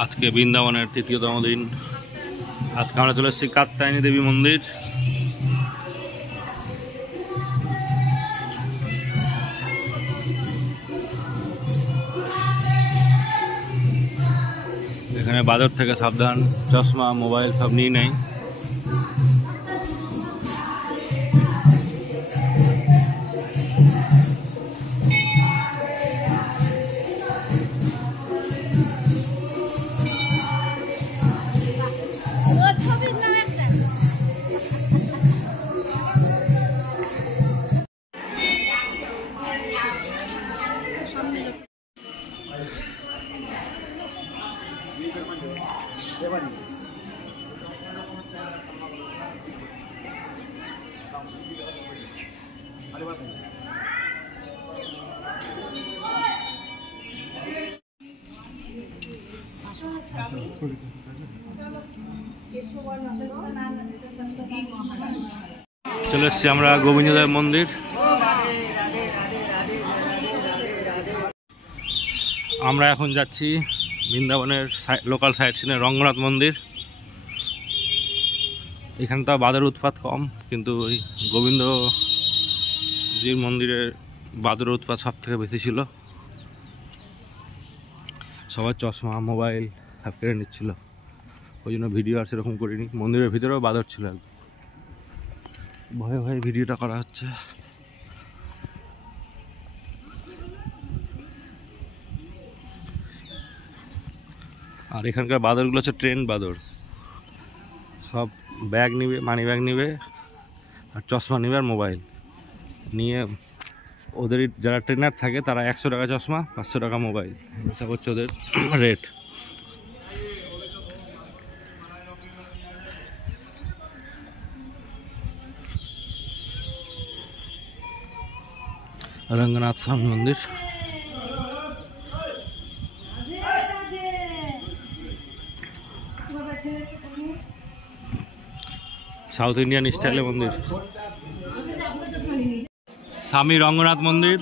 আজকে বৃন্দাবনের তৃতীয়তম দিন। আজকে আমরা চলে এসেছি কাত্যায়নী দেবী মন্দির। এখানে বাজার থেকে সাবধান, চশমা মোবাইল সব নিয়ে নেই। চলে এসছি আমরা গোবিন্দদেব মন্দির। আমরা এখন যাচ্ছি বৃন্দাবনের লোকাল সাইট সিনে রঙ্গনাথ মন্দির। এখানে তো বাঁদর উৎপাত কম, কিন্তু ওই গোবিন্দজির মন্দিরে বাঁদরের উৎপাত সব থেকে বেশি ছিল। সবার চশমা মোবাইল সব কেড়ে নিচ্ছিল, ওই জন্য ভিডিও আর সেরকম করিনি। মন্দিরের ভিতরেও বাঁদর ছিল, ভয়ে ভয়ে ভিডিওটা করা হচ্ছে। আর এখানকার বাঁদরগুলো হচ্ছে ট্রেন বাঁদর, সব ব্যাগ নিবে, মানি ব্যাগ নিবে, আর চশমা নিবে, আর মোবাইল নিয়ে। ওদের যারা ট্রেনার থাকে তারা 100 টাকা চশমা, 500 টাকা মোবাইল, এসব হচ্ছে ওদের রেট। রঙ্গনাথ স্বামী মন্দির। সাউথ ইন্ডিয়ান স্টাইলের মন্দির, স্বামী রঙ্গনাথ মন্দির।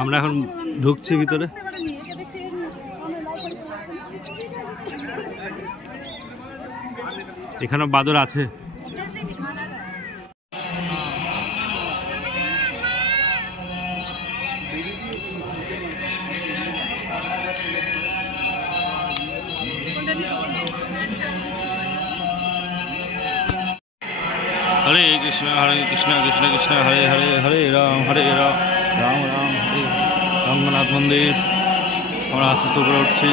আমরা এখন ঢুকছি ভিতরে। এখানে বাঁদর আছে। হরে কৃষ্ণ কৃষ্ণ কৃষ্ণ হরে হরে, হরে রাম রাম রাম হরে। রঙ্গনাথ মন্দির আমরা আস্তে আস্তে উপরে উঠছি।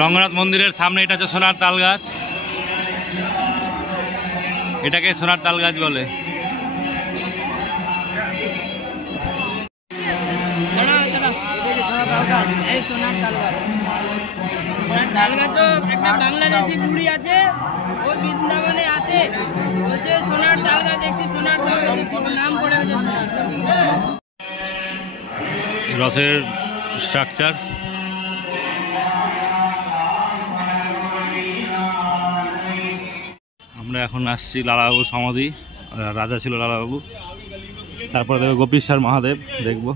রঙ্গনাথ মন্দিরের সামনে এটা হচ্ছে সোনার তাল গাছ। এটাকে সোনার তাল গাছ বলে। বাংলাদেশি বুড়ি আছে, ওই বৃন্দাবনে আসে, বলছে সোনার তাল গাছ দেখছি, সোনার তাল গাছ দেখছি, নাম পড়ে গেছে সোনার। রথের স্ট্রাকচার। আমরা এখন আসছি লালাবাবু সমাধি, রাজা ছিল লালাবাবু। তারপরে দেখবো গোপীশ্বর মহাদেব দেখবো।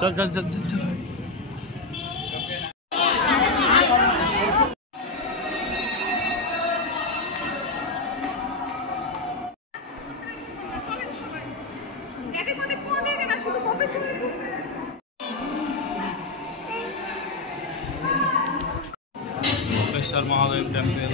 चल चल चल चल चल। महादेव टेम्पल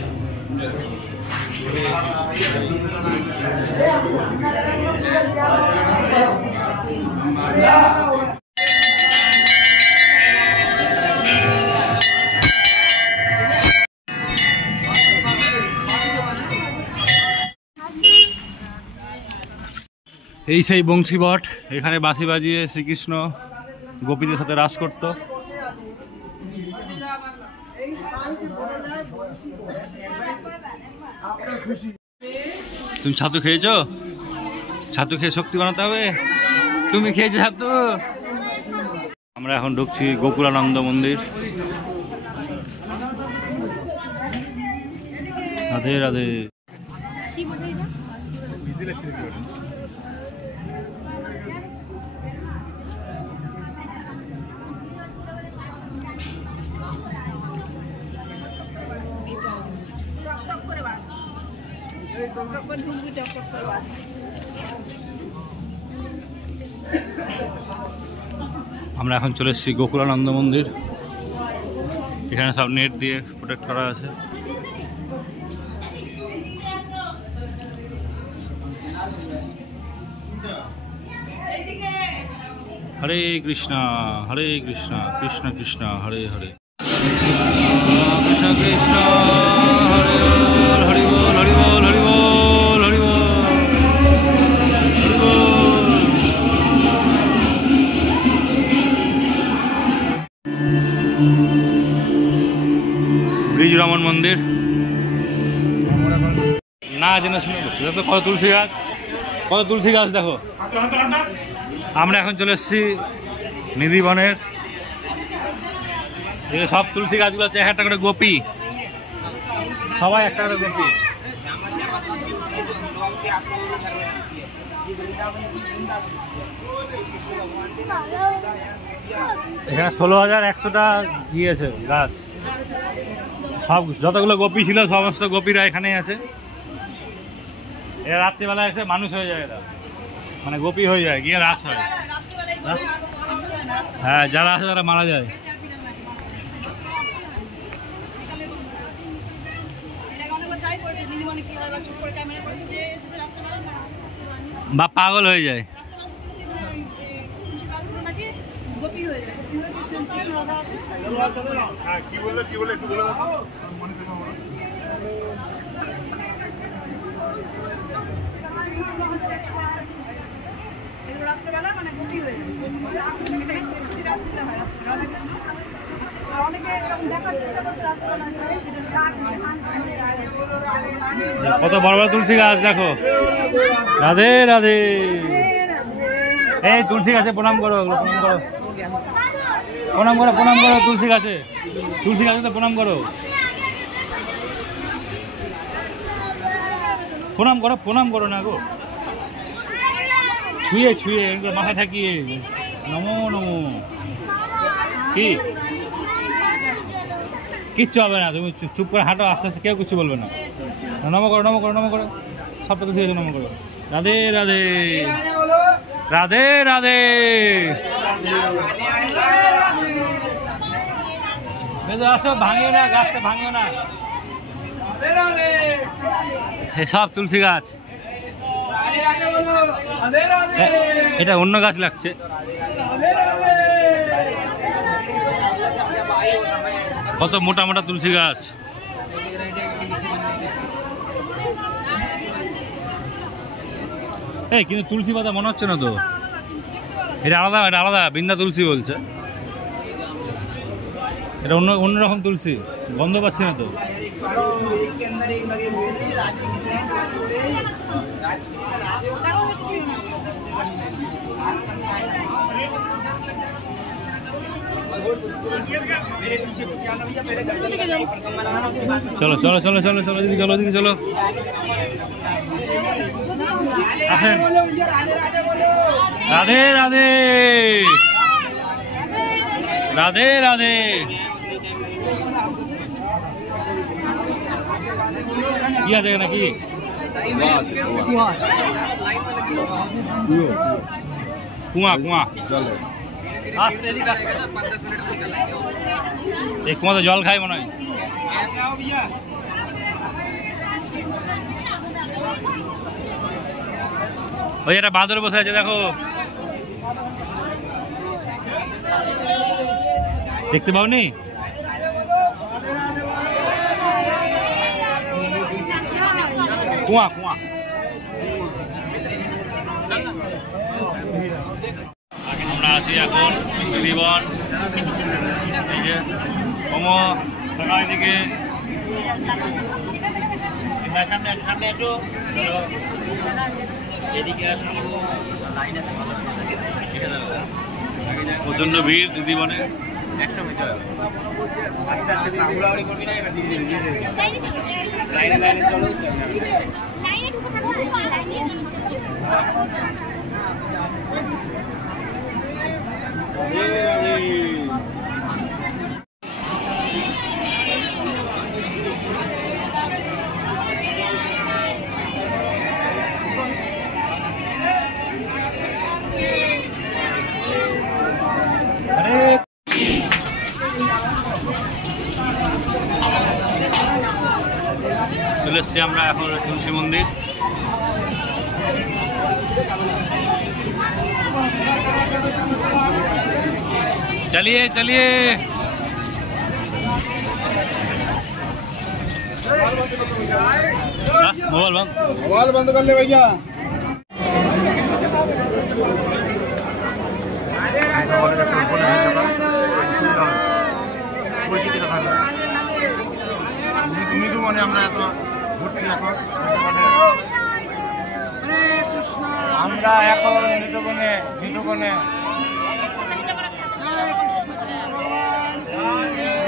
এই সেই বংশীবট, এখানে বাঁশি বাজিয়ে শ্রীকৃষ্ণ গোপীদের সাথে রাস করত। তুমি ছাতু খেয়েছো? ছাতু খেয়ে শক্তি বানাতে হবে। তুমি খেয়েছো ছাতু? আমরা এখন ঢুকছি গোকুলানন্দ মন্দির। রাধে রাধে। আমরা এখন চলে এসেছি গোকুলানন্দ মন্দির। এখানে সব নেট দিয়ে প্রোটেক্ট করা আছে। হরে কৃষ্ণ হরে কৃষ্ণ কৃষ্ণ কৃষ্ণ হরে হরে, কৃষ্ণ কৃষ্ণ হরে বল, হরি বল হরি বল হরি বল হরি বল হরি বল। ব্রিজ রমন মন্দির না জেনে শুনে দেখো কত তুলসী গাছ, কত তুলসী গাছ দেখো। আমরা এখন চলে এসেছি নিধিবনের। সব তুলসী গাছগুলো হচ্ছে একটা করে গোপী, সবাই একটা করে গোপী। এখানে 16,100টা গিয়েছে গাছ। সব যতগুলো গোপী ছিল সমস্ত গোপীরা এখানেই আছে। এরা রাত্রিবেলা এসে মানুষ হয়ে যায়, এরা মানে গোপী হয়ে যায়, গিয়ে রাস হয়। হ্যাঁ, যারা আছে তারা মারা যায়। বা পাগল হয়ে যায়। কত বড় বড় তুলসী গাছ দেখো। রাধে রাধে। এই তুলসী গাছে প্রণাম করো, প্রণাম করো, প্রণাম করো, প্রণাম করো তুলসী গাছে, তুলসী গাছে তো প্রণাম করো, প্রণাম করো, প্রণাম করো না গো, ছুঁয়ে ছুঁয়ে মাথায় থাকিয়ে নমো নমো। কি কিচ্ছু হবে না, তুমি চুপ করে হাঁটো, আস্তে আস্তে কেউ কিছু বলবে না। নমো করো, নমো করো, নমো করো, সবটা তুলসী গাছে নমো করো। রাধে রাধে রাধে রাধে। আসো, ভাঙিও না গাছটা, ভাঙিও না। সব তুলসী গাছ, এটা অন্য গাছ লাগছে। কত মোটা মোটা তুলসী গাছ। এই কিন্তু তুলসী পাতা মনে হচ্ছে না তো, এটা আলাদা, এটা আলাদা, বৃন্দা তুলসী বলছে। এটা অন্যরকম তুলসী, গন্ধ পাচ্ছি না তো। চলো চলো চলো চলো চলো দিদি, চলো দিদি, চলো। আসেন। রাধে রাধে। রাধে রাধে। কি আছে নাকি কুয়া কুয়া এই কুয়াতে জল খাই মনে হয়। ওই একটা বাঁদর বসে আছে দেখো, দেখতে পাওনি? কুয়া কুয়া আমরা আছি এখন দিদিবন। এই যে সকাল দিকে প্রচন্ড ভিড় দিদিবনে। 100 মিটার চলে এসছি আমরা এখন তুলসী মন্দির। चलिए चलिए मोबाइल बंद कर ले भैया। আমরা এখন নিতবনে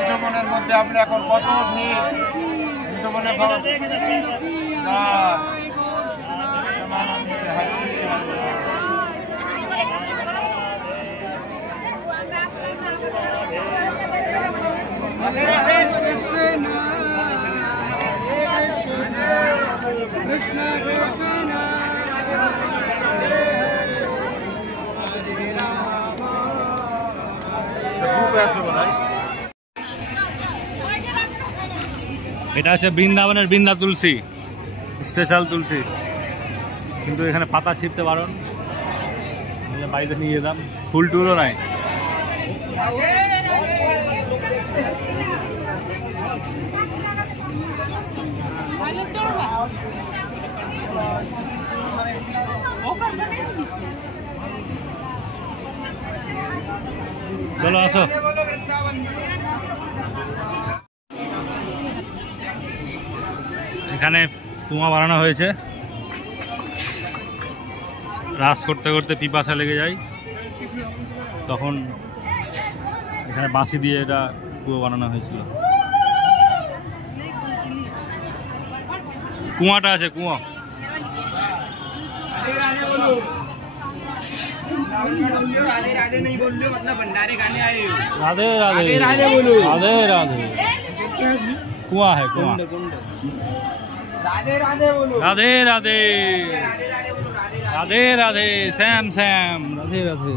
নিতবনের মধ্যে আমরা এখন কত ভিড় নিতবনে এটা হচ্ছে বৃন্দাবনের বৃন্দা তুলসী, স্পেশাল তুলসী, কিন্তু এখানে পাতা ছিঁড়তে বারণ, বাড়িতে নিয়ে যেতাম। ফুল টুলও নাই। চলো আসো। এখানে কুয়া বানানো হয়েছে, রাস করতে করতে পিপাসা লেগে যায়, তখন এখানে বাঁশি দিয়ে এটা কুয়া বানানো হয়েছিল। কুয়াটা আছে কুয়া। राधे राधे नहीं बोल रहे मतलब भंडारे खाने आए हो। राधे राधे राधे बोलो। राधे राधे कुआ है कुआ। राधे राधे बोलो। राधे राधे राधे राधे श्याम श्याम राधे राधे।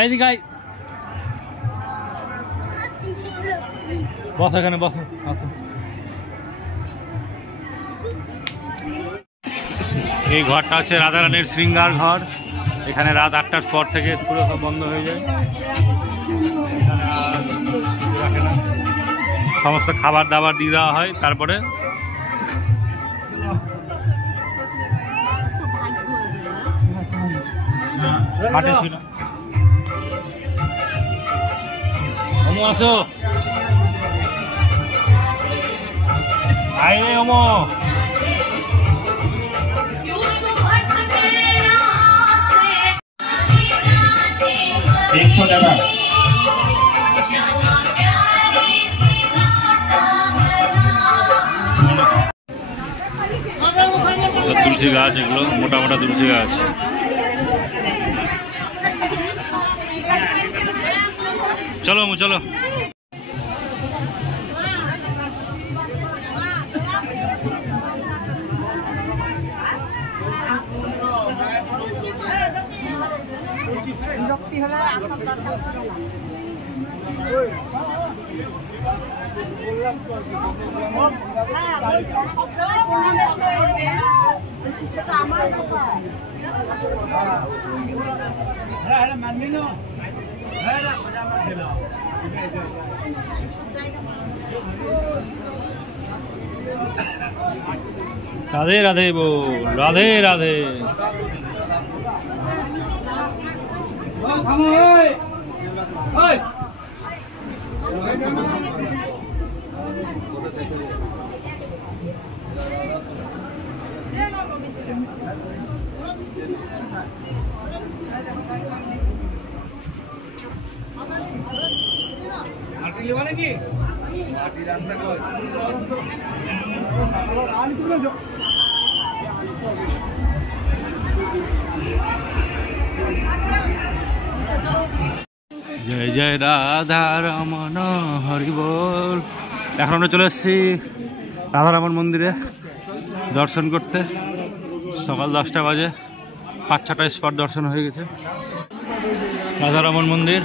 এই দিকাই বসো, এখানে বসো আসো। এই ঘরটা হচ্ছে রাধারানীর শৃঙ্গার ঘর। এখানে রাত 8টার পর থেকে পুরো সব বন্ধ হয়ে যায়, রাখে না, সমস্ত খাবার দাবার দিয়ে দেওয়া হয়। তারপরে মাঠে ছিল। ওমো আসো, আয় রে ওমো। টাকা তুলসী গাছ, এগুলো মোটা মোটা তুলসী গাছ। চলো চলো। বিরক্তি হলে আসার দরকার ছিল না। সেটা আমার ব্যাপার। রাধে রাধে বল, রাধে রাধে। জয় জয় রাধা রমন হরি বল। এখন আমরা চলে এসেছি রাধারমন মন্দিরে দর্শন করতে। সকাল 10টা বাজে, 5-6টা স্পট দর্শন হয়ে গেছে। রাধারমন মন্দির।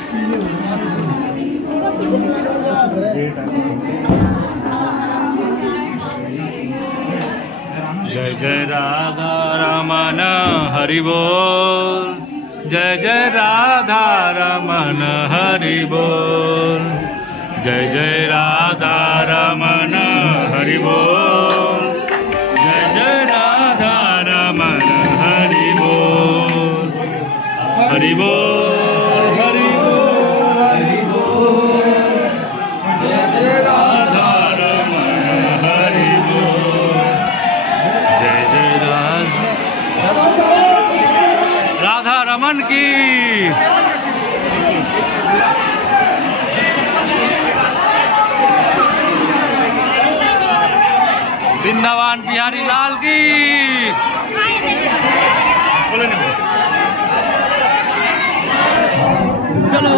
জয় জয় রাধা রমন হরি বল, জয় জয় রাধা রমন হরি বল, জয় জয় রাধা রমন হরি বল, জয় জয় রাধা রমন হরি বল, হরি বল হরি বল হরি বল, জয় জয় রাধা রমন হরি বল, জয় জয় রাধা रमन की। वृंदावन बिहारी लाल की। चलो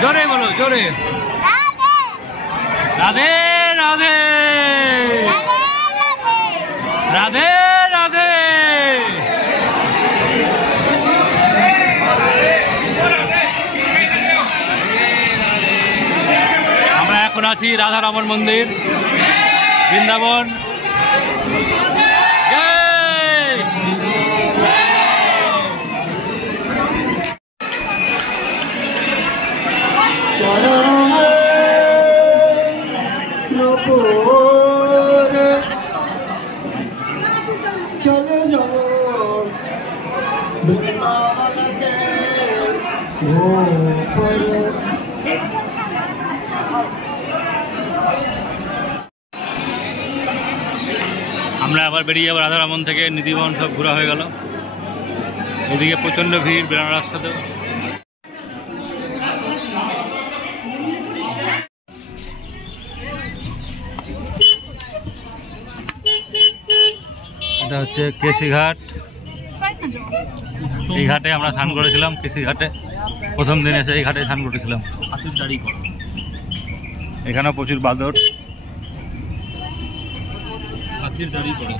जोरे बोलो, जोरे राधे राधे राधे राधे। আমরা এখন আছি রাধারমন মন্দির, বৃন্দাবন। चले जाओ वृंदावन के আমরা আবার বেরিয়ে যাবো রাধারমন থেকে। নিধিবন সব ঘোরা হয়ে গেল। এদিকে প্রচন্ড ভিড় বেরোনোর রাস্তাতে। এটা হচ্ছে কেসি ঘাট। এই ঘাটে আমরা স্নান করেছিলাম, কেসি ঘাটে প্রথম দিন এসে এই ঘাটে স্নান করেছিলাম। এখানেও প্রচুর বাদর। হাতির দাড়ি করে।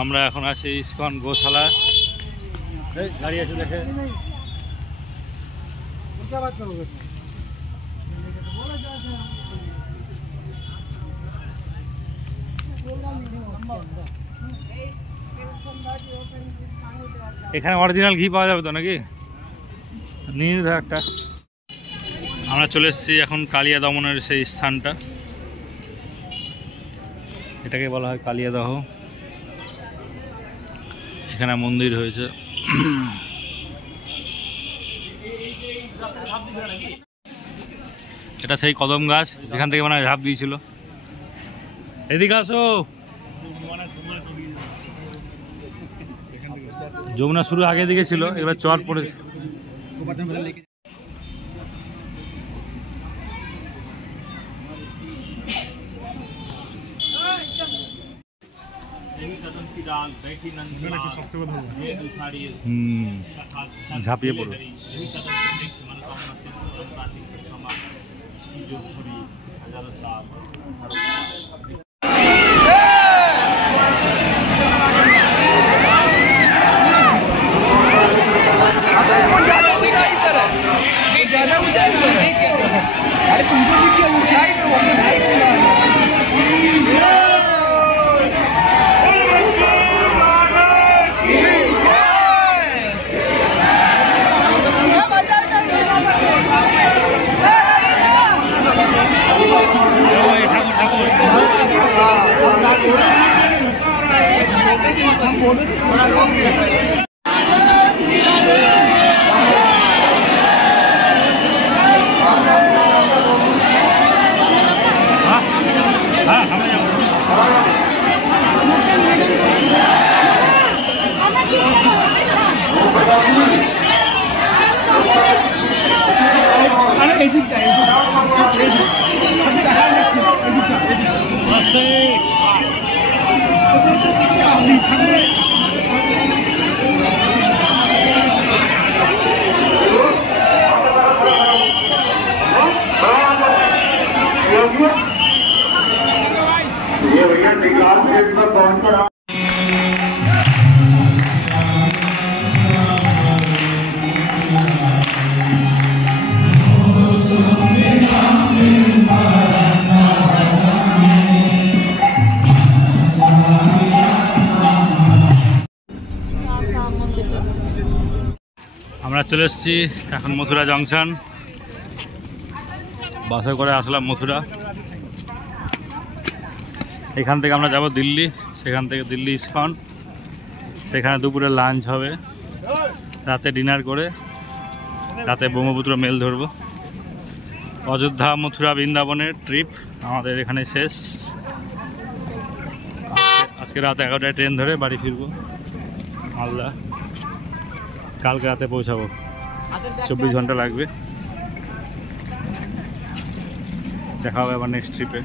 আমরা এখন আছি ইসকন গোশালা। গাড়ি আছে দেখে। এখানে অরিজিনাল ঘি পাওয়া যাবে তো নাকি? নিয়ে নিতে একটা। আমরা চলে এসেছি এখন কালিয়া দমনের সেই স্থানটা, এটাকে বলা হয় কালিয়াদহ। এখানে মন্দির হয়েছে। এটা সেই কদম গাছ যেখান থেকে মানে ঝাঁপ দিয়েছিল। এদিকে আসো। যমুনা শুরু আগে দিকে ছিল, এবার চর পড়েছে। ঝাঁপিয়ে পড়ো। আমরা চলে এসেছি এখন মথুরা জংশন। বাসে করে আসলাম মথুরা। এখান থেকে আমরা যাব দিল্লি, সেখান থেকে দিল্লি ইসকন, সেখানে দুপুরে লাঞ্চ হবে, রাতে ডিনার করে রাতে ব্রহ্মপুত্র মেল ধরব। অযোধ্যা মথুরা বৃন্দাবনের ট্রিপ আমাদের এখানে শেষ। আজকে রাত 11টায় ট্রেন ধরে বাড়ি ফিরবো মালদা। কালকে রাতে পৌঁছাবো, 24 ঘন্টা লাগবে। দেখা হবে আবার নেক্সট ট্রিপে।